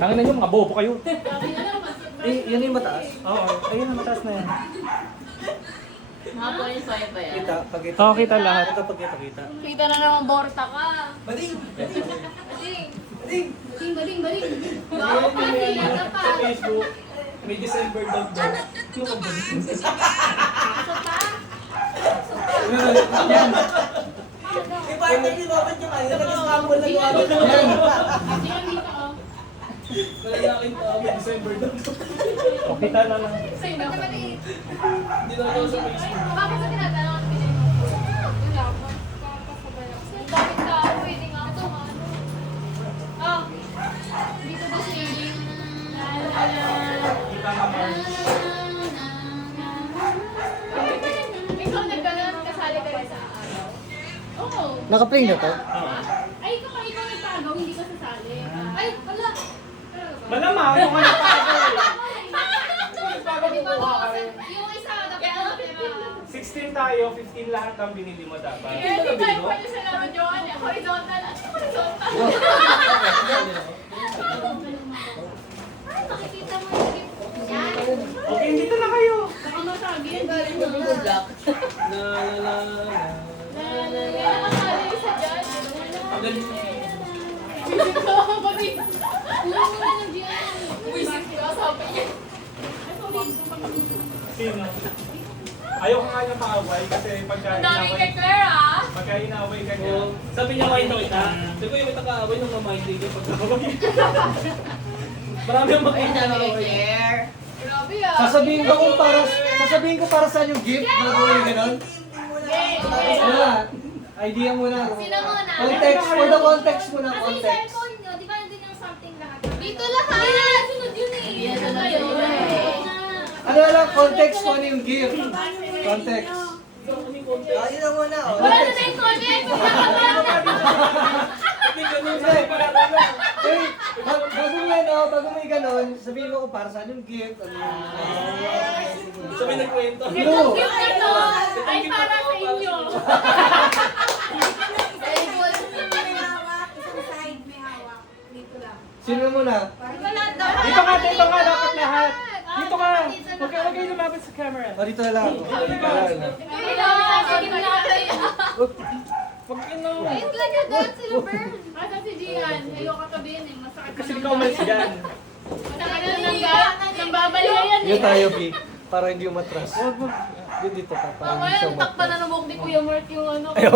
Tangan nyo, mga bobo kayo. Yan yung mataas. Oo, ayun ang mataas na yan. Mga points pa yan ba yan? Kita, pagkita. Oo, kita lahat. Ito pagkita. Kita na naman borta ka. Bading! Baling. Bading! Baling. Wow, pati. Ano pa? Sa Facebook, may December daw daw. Aso pa? Yan! I-partner ni Robert yung kanina. Nag-scramble na yung ano. Yan! Diyan dito oh. Malayakin pa, may December daw. O, kita na lang. Sa'yo na. Hindi na daw sa Facebook. Bakit sa tinatanong ang pinay mo? Wala ako. Ang daming tao, pwede nga ako ano. Oh, dito ba si Kita na March. Ikaw nagkaroon kasali ka rin sa araw? Oo. Naka-play na to? Oo. Ay, ikaw nagpagaw, hindi ka sasali. Ay, wala. Malamang, kung ano pa ako eh. Di ba, yung isa, dapat 16 tayo, 15 lahat ang binili mo dapat. Hindi tayo pwede sa laro, Johan. Horizontal. Horizontal. Ay, makikita mo yung gift. Yan. Okay, dito na kayo. Baka masagin. La. Yan, nakasali isa dyan. Ang galing. Ito, pati. Ulo mo na ng Gian. Uwisit ka, sabi niya. Sino? Ayaw ko nga niya paaway kasi pagka Ang dami inaway, kay Claire, ah. pagka inaway ka niya. Sabi niya kayo na, sabi ko yung matakaaway nung mamahindig yung pag-away. Marami ang makita. Grabe, ah. Sasabihin ko para saan yung gift. Bago yung gano'n. Wala. Idea muna. Sino muna? Context. For the context muna. Kasi yung Context. cellphone nyo, di ba nandun yung something lahat? Dito lahat! Sunod yun eh. Sunod yun. Ano lang, context mo ano yung gift. Context. Ayun na muna. Wala na tayong context. Hindi ganun sa parang Hey, bago may ganon, sabihin mo kung para saan yung gift. Ano yung... sabi nagkwento. Itong gift na to ay para sa inyo. Sino muna? Dito ka, dapat lahat. Dito ka. Huwag kayo lumapit sa camera. O, dito na lang ako. Huwag kayo na. It's like a dance, Silver. Asa si Gian? Ayoko tabihin eh. Masakit Kasi ikaw umalis dyan. Masakit na nang babalayan Yun eh. tayo, B. Para hindi umatras. Yun dito pa. Para hindi Mamaya siya nang takpan na umatras. ng buhok ni Kuya Mort yung ano. Ayaw.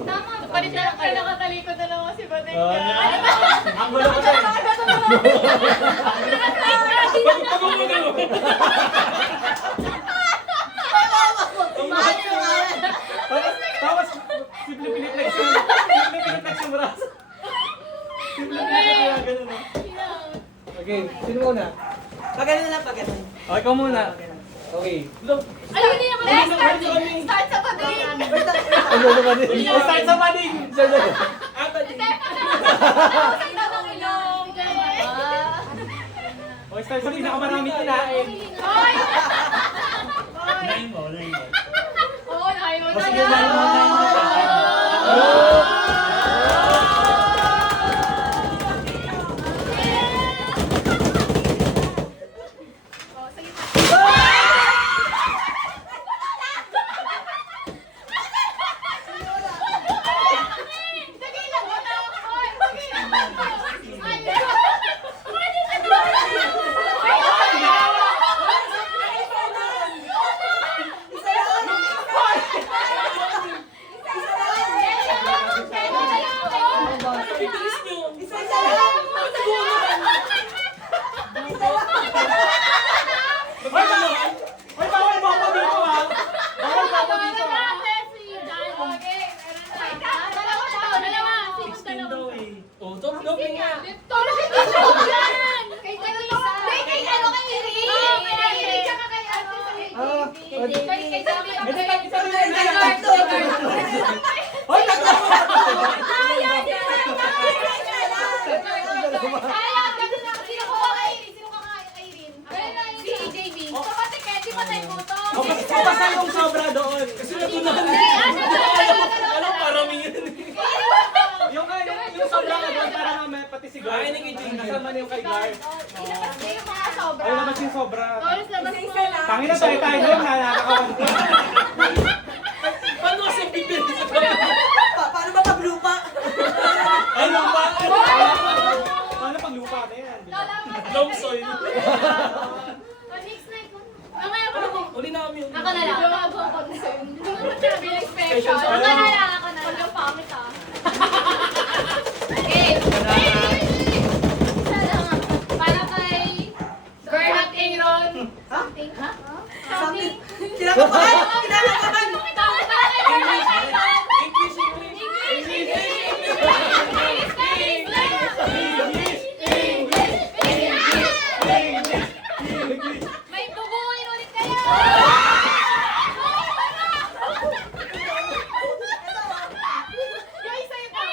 Tama. Palit na lang kayo nakatalikod na naman si Batek. Ang gulo ko sa'yo. Pag mo gano'n. Tapos, simple piniplex yung braso. Simple piniplex yung gano'n. Okay, sino muna? Pagano na lang, pagano. O, ikaw muna. Okay. Ayun na yung start sa Batek. Ano naman yun? Start sa bading. Ah, pati. O, start sa pinakamarami kinain. Hoy! Unahin mo. Oo, ayaw na Sige, yan. Oh, sige pa. Sige lang, wala ako. Hoy, sige lang. Bibilis nyo. Hoy, bawal mo ako dito ha. Bawal mo ako dito ha. Oh, top doping nga. Hoy, tatlo mo. Basta yung sobra doon. Kasi natunahan. Alam, parami yun. Yung sobra ka doon para mamaya pati si Ay, nakikinig. Kasama niyo kay Guard. Ilabas niya yung mga sobra. Ay, labas yung sobra. Toris, labas mo. Tangin na tayo doon, nakakawan ko. Paano kasi bigyan sa Paano ba paglupa? Ano ba? Paano pag lupa na yan? Lola, matay Long ka soil. dito. Next night ko. Mamaya ko na. Uli namin yung... Ako na lang. Ako ang concern. Hindi mo siya bilang special. Special Ako sa- na lang. Ako na lang. Huwag pangit ah. Okay. Isa lang. Para kay Bernard Ingron. Something? Ha? Something? Kinakabahan! Kinakabahan! Para kay Bernard Ingron. English, English. May tubuin ulit kayo! Guys, sa'yo pa!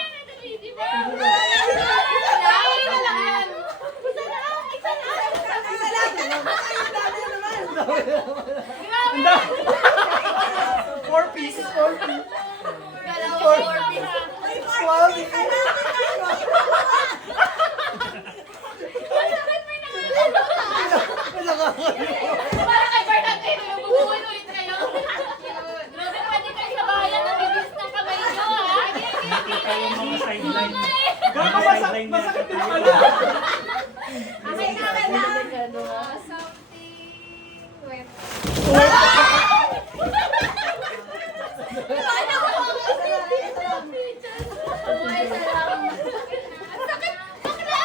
Four pieces, four pieces. Wow! Para kay Bernard Ingron, bubuin ulit kayo. Grabe, pwede kayo sa bayan. Nabibis ng kamay nyo, ha? Masakit din pala. Okay na, okay na. Something wet. Buhay sa lang. Ang sakit! Bakla!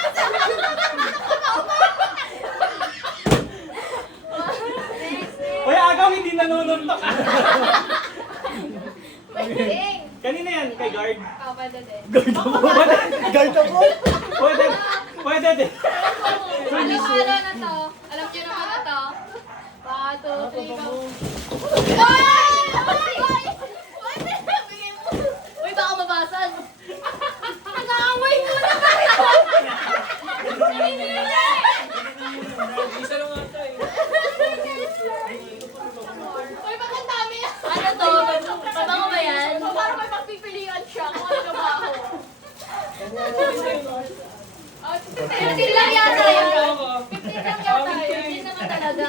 Uy, agaw hindi nanununtok. Pwedeng. Kanina yan, kay Guard. Pwede din. Guard ako! Pwede, pwede din. Ano na to? Alam niyo naman na to? 1, 2, 3, go. Uy, baka mabasag. Nag-aaway ko na kayo. Isa lang ata eh. Uy, bakit ang dami? Ano to? Mabango ba yan? Parang may pagpipilian siya kung ano trabaho. 15 lang yata yun. 15 lang yata yun. Hindi naman talaga.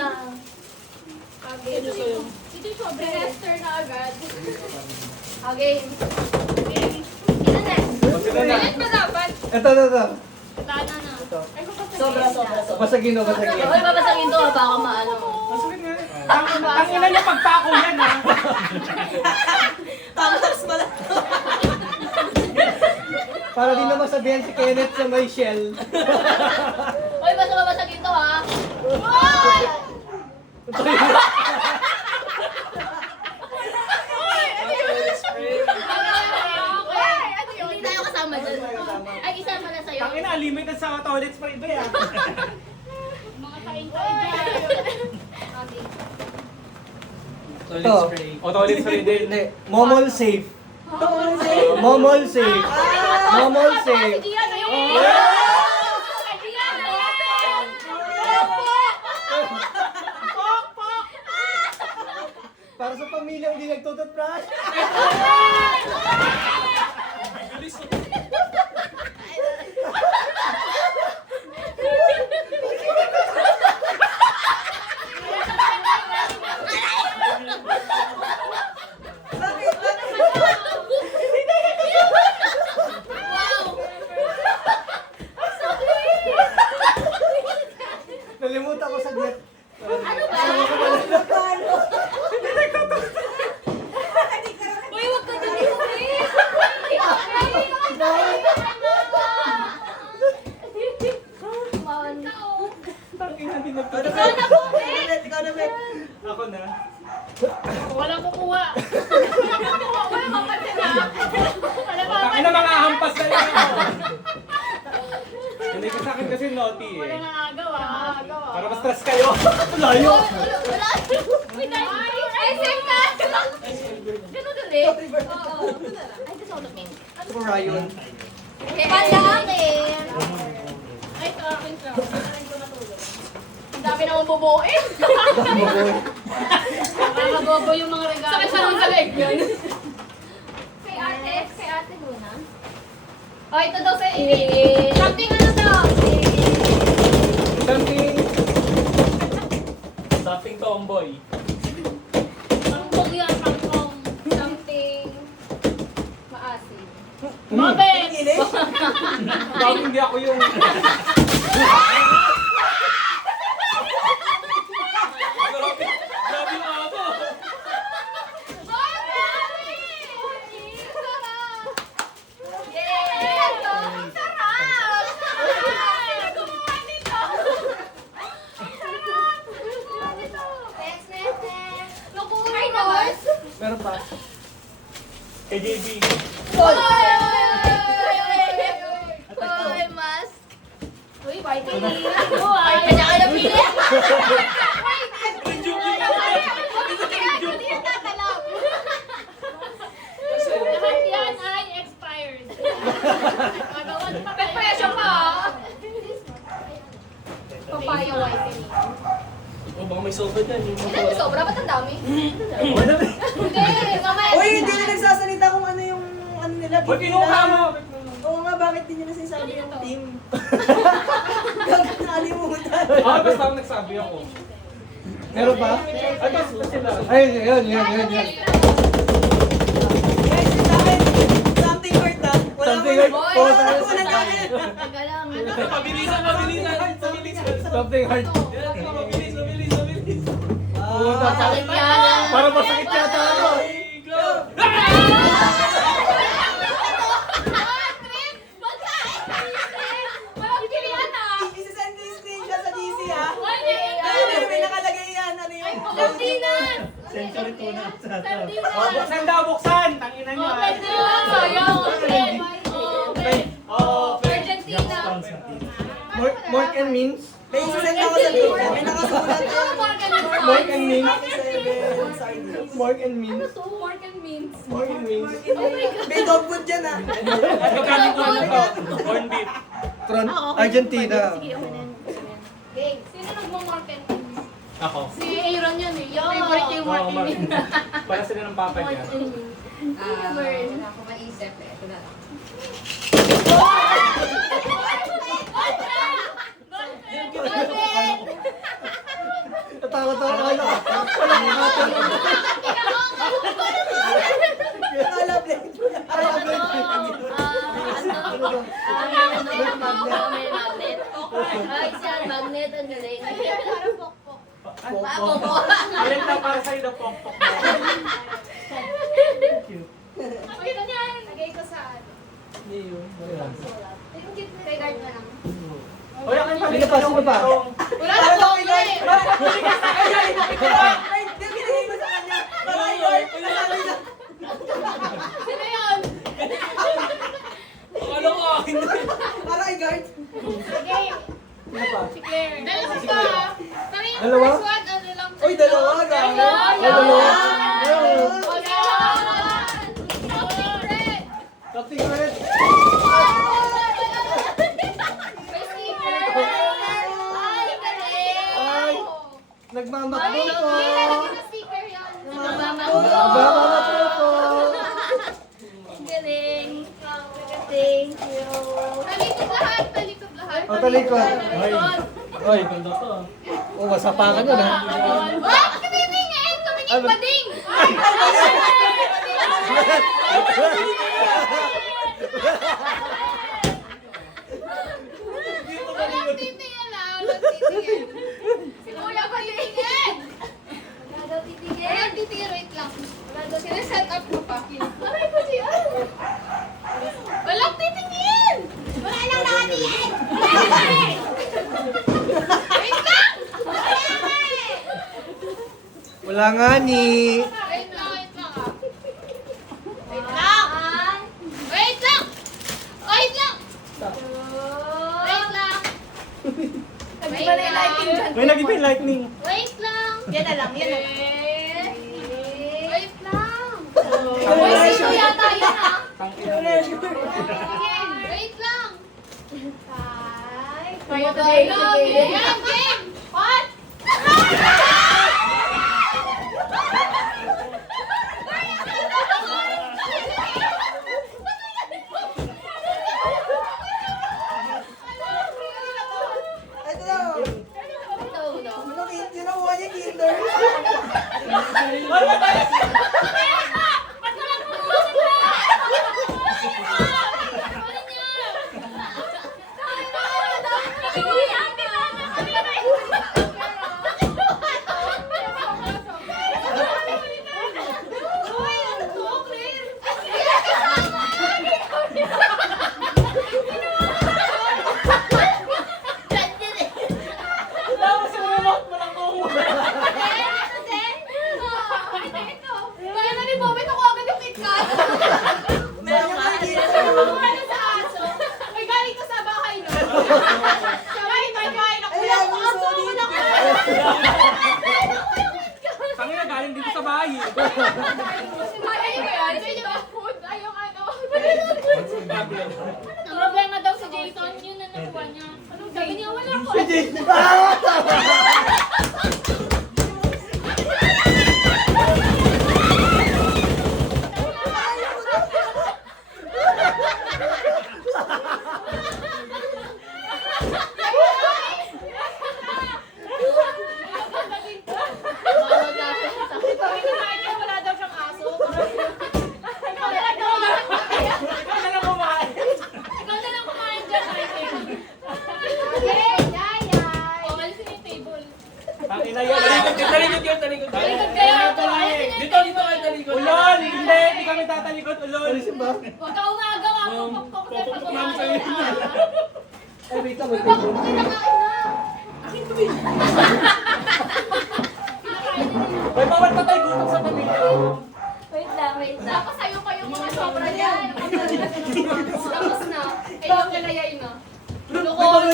Okay. Ito yung sobre. Rester na agad. Okay. Ito next. Ilan ba dapat? Ito. Tana na. Sobra. Basagin o, basagin. Uy, babasagin to. Baka maano. Masakit nga. Tangina niya pagpako yan, ha? Thumbs pala. Para din naman sabihan si Kenneth sa may shell. Uy, basta babasagin to, ha? Uy! Hindi tayo kasama dyan. Ay, isa pala sa'yo. Tangina, limited sa toilet spray ba yan? Mga kain-kain dyan. Okay. Ito. O, toilet spray din. Hindi. Momol safe. Momol safe. Momol safe. Si Gian, ayun. Si Gian, ayun. Para sa pamilyang hindi nagtututbrush. Nalimutan ko saglit. Ano ba? Uy, huwag ka dyan iuwi. Tangina, hindi nagtutulog. Ikaw na po, Bet. Ako na. Walang kukuha. Walang kukuha. Walang mapansin na. Walang mapansin Tangina, mga hampas na yan. Hindi ko sa akin kasi naughty eh. Walang nakagawa. Para mas stress kayo. Layo. Wala. Wait, ay, safe ka. Ganun ulit. Oo. Ay, gusto ko tumingin. Ito ko Ryan. Pandakin. Ay, sa akin siya. Ang dami naman bubuin. Nakakabobo yung mga regalo. Saka siya sa leg yun. Kay ate muna. Oh, ito daw sa something ano to? Something. Something tomboy. Pangkong yan, pangkong. Something maasim. Ang inis. Bakit hindi ako yung... Grabe yung ako. Meron pa. Kay JB. Lahat yan ay expired. Pepresyo pa. Papaya whitening. Oh, baka may soba dyan. Yung Ilan yung sobra? Ba't ang dami? Hindi, mamaya. Uy, hindi na nagsasalita kung ano yung ano nila. Ba't kinuha mo? Oo nga, bakit di nyo na sinasabi yung team? Gagawin na alimutan. Ah, basta ako nagsabi ako. Meron pa? Ay, basta sila. Ay, yun. Guys, sa akin, something hurt ah. Wala Something mo- hurt. Wala Oo, mo tayo. na gawin. Taga lang. Mabilisan. Something hard. Mabilis. Pumunta pa. Para masakit yata ako. Go! Isasend ko yung screenshot sa GC ah. May nakalagay yan. Ano yung... Century tuna sa Oh, buksan daw, buksan! Tanginan nyo. Mork and Means. May isasend ako sa group. May nakasulat yan. Mork and Means. Sardines. Mork and Means. Pork and beans. Mork and Means. May dog food dyan ah. Magkano ko na to? Corn beef. Argentina. Okay, sino nagmo-pork and beans? Ako. Si Aaron yun eh. Yung favorite yung pork and beans. Para sila ng papa niya. Pork and beans. Wala ako maisip eh. Ito na lang. Natakot ako. Wala Akala blend. Magnet ang galing. Alin na para sa'yo na pokpok mo. Ay, ganyan. Lagay ko sa ano. Kay guard na lang. Hoy, akin pa Sino pa? Sino pa? Wala na po ako eh. Ay, di binigay ko sa kanya. Para yun. Sabi na. Sino yun? Ano ko akin na? Para kay guard. Sige. Si Claire. Dalawa pa. Pero yung Dalawa? first one, ano lang. Uy, dalawa. Gago. dalawa. Top Something secret. red. May sticker. Ay, galing. Ay. Nagmamakdo Ay, po. nilalagay na sticker yan. Nagmamakdo po. Ang galing. Thank you. Talikod lahat, talikod lahat. O, talikod. Hoy, ganda to. Oh, masapakan yun ha. Wag ka titingin! Tumingin pa ding! Walang titingin lang, walang titingin. Si Kuya pa titingin! Wala daw titingin. Walang titingin, wait lang. Wala daw, sineset up mo pa. Aray ko siya. Walang titingin! Wala lang nakatingin! Wait lang! Wala nga ni. Wait lang, wait lang ah. Wait lang! Wait lang! Wait lang! Wait lang! Wait lang! May nag-iba yung lightning. Wait lang! Yan na lang, yan na lang. Wait lang! Ikaw Uy, na sino siya. yata yun ah? Ikaw Wait lang! Kaya ka Wait lang! Yan, game! What? Yung nakuha niya kinder. Tapos yung remote mo lang kung Kaya na ni Bobby, ako agad yung KitKat. Meron ka kinder. Ano sa aso? May galing ko sa bahay, no? Kain, kain ako. Ay, Yung ang aso, solid. una ko. tangina galing dito sa bahay. Ayun ba yan? Ayun ba? Food? Ayun ano? Ang problema daw si Jason, yun na nakuha niya. Anong sabi niya? Wala ko. Wala daw siyang aso. Ikaw na lang kumain. Ikaw na lang kumain. Ikaw na lang kumain dyan, Michael. Okay, yay! O, alisin yung table. Tangina yan. Talikod yun, talikod. Talikod kayo. Alisin Dito, dito kayo talikod. Ulol! Hindi kami tatalikod. Ulol! Huwag ka umagawa. Pupok na pag kumain. Ay, wait lang, Uy, wait bakit lang. mo kinakain na? May bawal patay gutom sa pamilya. Wait lang. Tapos sa'yo pa yung mga sobra niyan. Tapos na. Eh, yung kalayay na. Kalokohan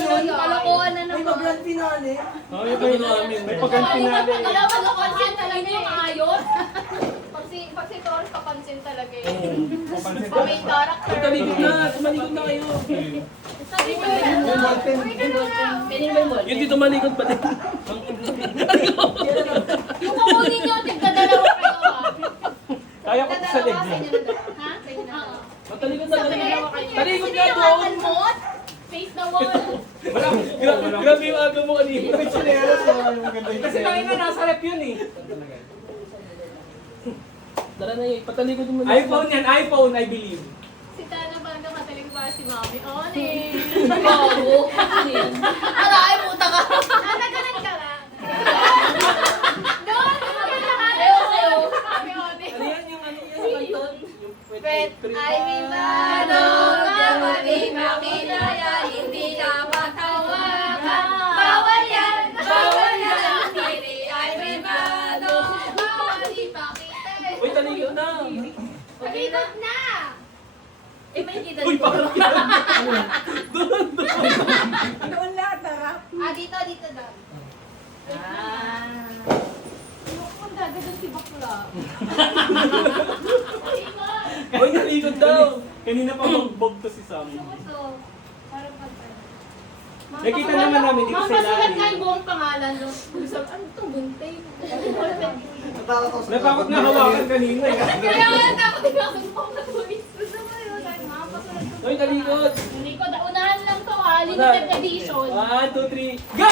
na May naman. mag-grand finale. Oh, yung kayo namin. May pagkantin namin. Alam mo, kapansin talaga yung ayos. Pag si Torres, kapansin talaga yun. Papansin Pa main character. Talikod na, tumalikod na kayo. Sabi ko yan. Yung ballpen. Yun dito malikod pa din. Yung kukunin nyo, tigdadalawa kayo ah. Kaya ko sa leg. Ha? Oo. Talikod na, talikod na. Talikod Talikod na, doon. Face the wall. Grabe yung aga mo kanina. May chinelas, wala yung maganda yung Kasi tangina nasa rep yun eh. Tara na yun, patalikod mo. iPhone yan, iPhone I believe. Si Tana baga mataling para si Mami. Oni! Bago! Ala, ay puta ka! Natagalan ka lang. Doon! Ayaw sa'yo. Mami, Oni. Ano yan yung ano yan? Kanton? Pet, ay mimano, kapali makilaya, hindi na matawakan. Bawal yan! Bawal yan! Hindi ay mimano, bawal ipakita. Uy, talikod na. Pagibot na! Eh, may kita Uy, parang yan. Doon lahat, harap. Ah, dito daw. Ang daga doon si Bakla. Uy, talikod daw. Kanina pa magbog to si Sam. So, parang pagka. Nakita naman namin dito sa Mapasulat ilalim. nga yung buong pangalan. No? Sabi, ano itong buntay? Natakot na hawakan kanina eh. Kaya nga, takot din ako sa mga toys. Gusto mo yun? Ay, mapasulat ko. Uy, talikod. Hindi ko, unahan lang to ha. Limited edition. 1, 2, 3, go!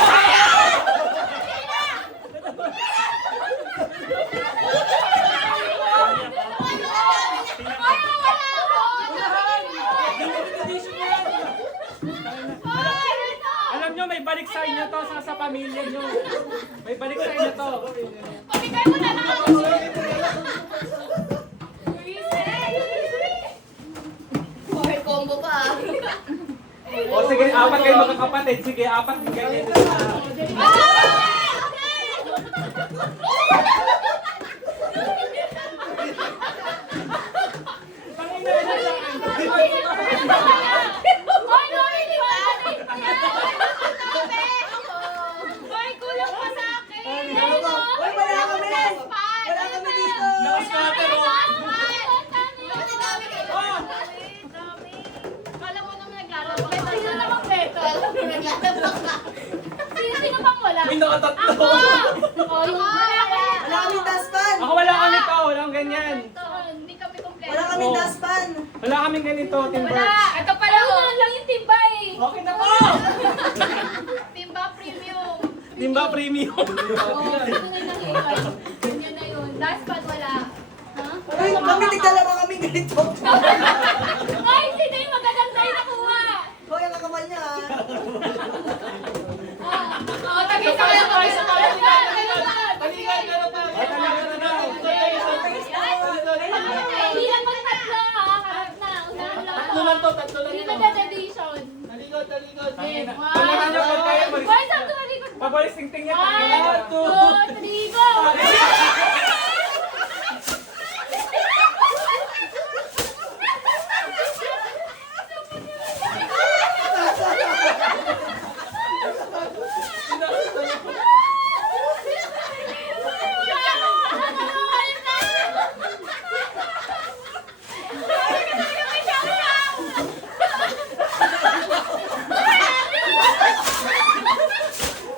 Ay, wala ako! Ay, ito! Alam nyo, may balik sa inyo to sa pamilya nyo. May balik sa inyo to. Pabigay mo na lang ako. Boy, combo pa ah. O sige, apat kayo magkakapatid. Sige, apat. Ganyan. Uy, wala kami. Wala kami dito. Naka-scatter oh. Sino pang wala? May nakatatlo. Oh, yung wala ka. Wala kaming daspan. Ako wala kami to. Walang ganyan. Hindi kami kompleto. Wala kaming Oh. daspan. Wala kaming ganito, Team Wala. Birds. Ito pala. Lang yung timba eh. Okay na po! Timba premium. Timba premium. Oo, ito na yung nakiwan. Ganyan na yun. Last spot wala. Ha? Ay, kami nagdalawa kami ganito. Ay, sino yung magandang tayo nakuha? Hoy, ang kakamay niya. Oo, tagis sa kayo. Tagis sa kayo. Taligan ka na pa. Taligan na. Hindi lang pang tatlo, ha? Harap na. Unahan lang Tatlo lang to, tatlo lang Hindi to. magka-tradition. Taligod, taligod. Game. Unahan niyo pag kaya, Boris. Boys, ang tumalikod. Pabalis tingting niya. 1, 2, 3, go!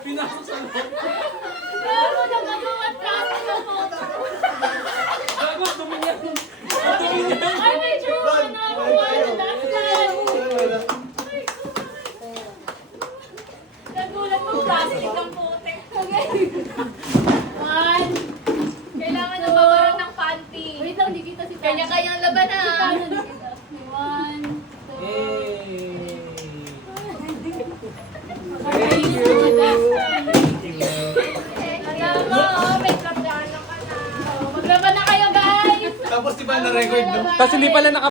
Pinasok sa loob. Gago, nagagawa traffic ako. Gago, dumi niya. Dumi niya. Ay, may true na nakuha na dasal. Nagulat mo, plastic ang puti. Okay. 1. Kailangan na mabaron ng panty. Wait lang, di kita si Tana. Kanya-kanyang laban Si na. Tana, di kita. 1, 2, Thank you. Alam mo, may kapdaan ka na. Maglaban na kayo, guys! Tapos di ba na-record, no? Tapos hindi pala